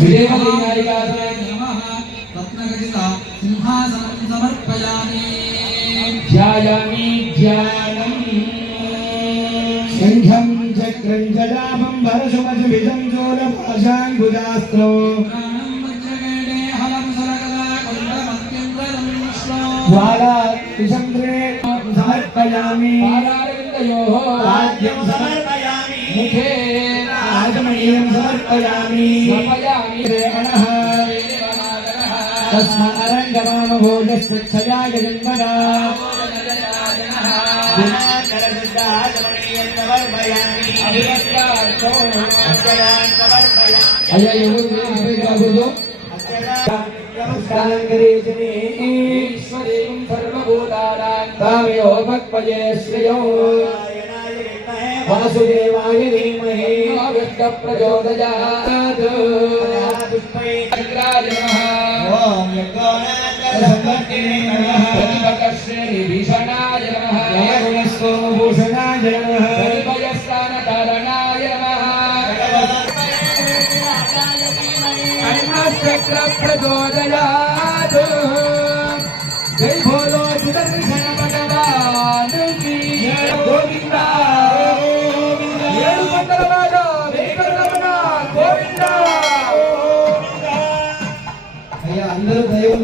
विदेवलिंगारिकाय नमः रत्नखचित सिंहासनं समर्पयामि ध्यायामि ध्यानम् शंखं चक्रं जलाभं भरसुमधुविदं जोलपाशाङ्कुशास्त्रो ज्वाला विसंद्रे समर्पयामि राज्यं समर्पयामि मुखे राजमणीयं समर्पयामि रेणः तस्मा अरङ्गमामभोजस्य क्षयाय जन्मना दिनाकरसिद्धाजमणीयं समर्पयामि अक्षयान् समर्पयामि अययुर्वेदो नमस्कारं करेजने ईश्वरीं सर्वभूतानां तामयो भक्पये श्रियो वासुदेवाय धीमहि विष्णु प्रचोदयात् अग्राय नमः ओम यज्ञानसंवर्तिने नमः प्रतिपकश्री भीषणाय नमः गुणस्तोमभूषणाय नमः परिभयस्थानकारणाय नमः चक्र प्रचोदयात् जय बोलो सुदर्शन भगवान की गोविंदा येरु मंगलवाड़ा वेंकटरमण गोविंदा अय्या अंदर दयवु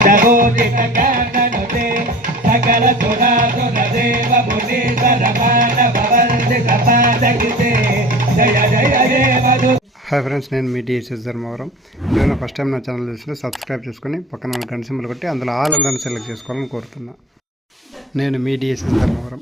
जगोति तकनते सकल सुरा सुर देव बुद्धि सरमान भवन्ति कपादगिते जय जय देवदू హాయ్ ఫ్రెండ్స్, నేను మీ డిఎస్ఎస్ ధర్మవరం. నేను ఫస్ట్ టైం నా ఛానల్ చూస్తే సబ్స్క్రైబ్ చేసుకొని పక్కన ఉన్న గంట సింబల్ కొట్టి అందులో ఆల్ అందరిని సెలెక్ట్ చేసుకోవాలని కోరుతున్నా. నేను మీ డిఎస్ఎస్ ధర్మవరం.